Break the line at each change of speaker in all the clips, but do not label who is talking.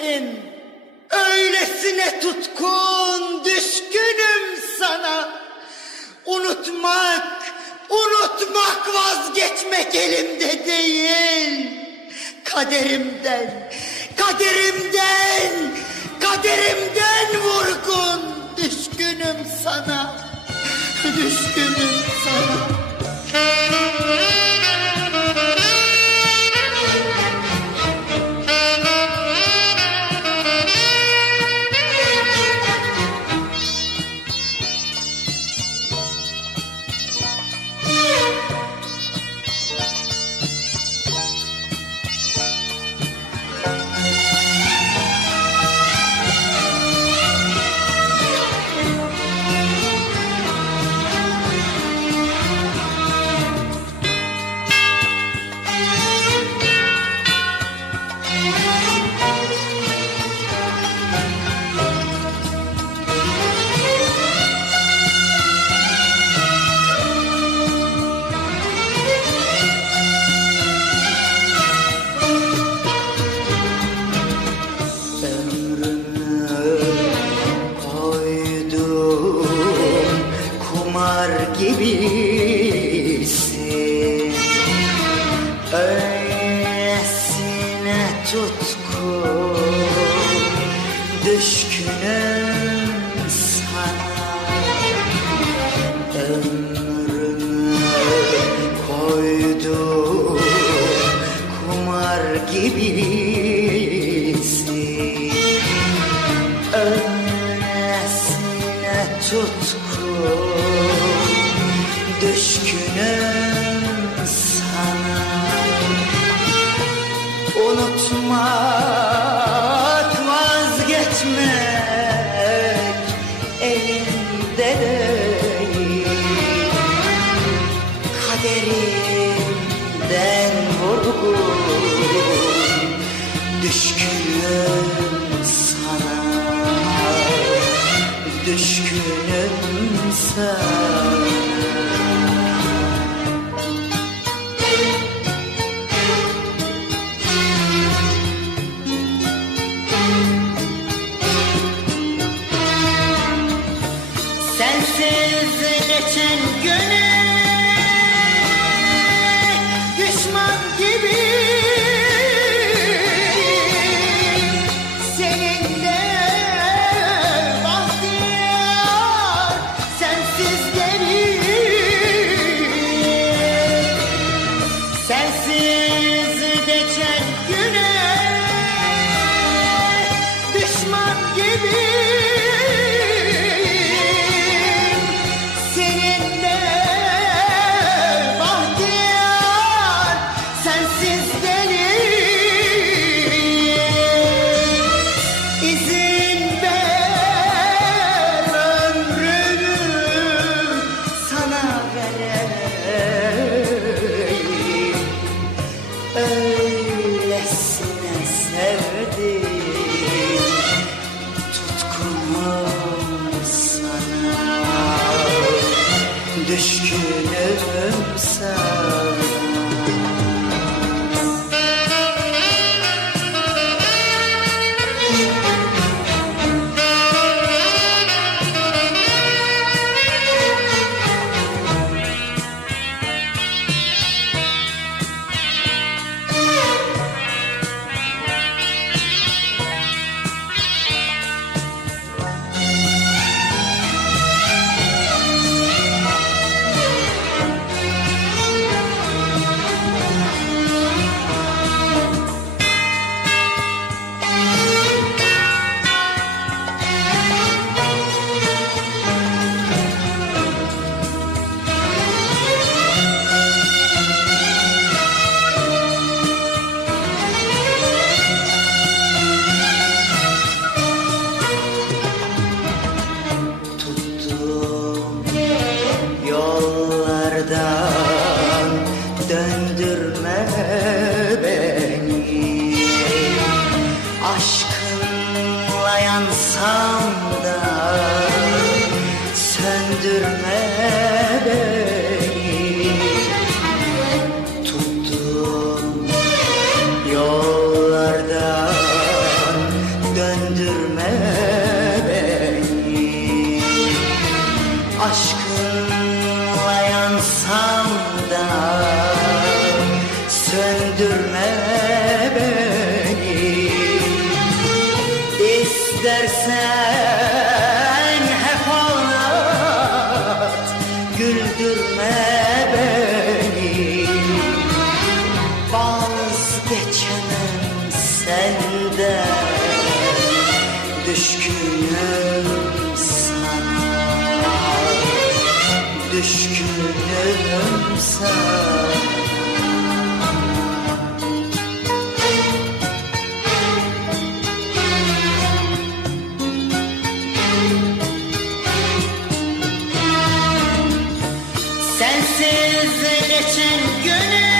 için. Öylesine tutkun, düşkünüm sana. Unutmak, unutmak vazgeçmek elimde değil. Kaderimden, kaderimden, kaderimden vurgun. Düşkünüm sana, düşkünüm sana. Düşkünüm sana Ömrümü kumar gibisin Öylesine tutkun vazgeçmek Elimde değil. Kaderimden vurgun Düşkünüm sana. Düşkünüm sana geçen güne düşman gibi Öylesine sevdim Tutkunum sana. Düşkünüm sana vazgeçemem senden. Düşkünüm sana. Düşkünüm sana. Sensiz geçen günüm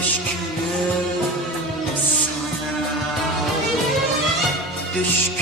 düşkünüm sana. Düşkünüm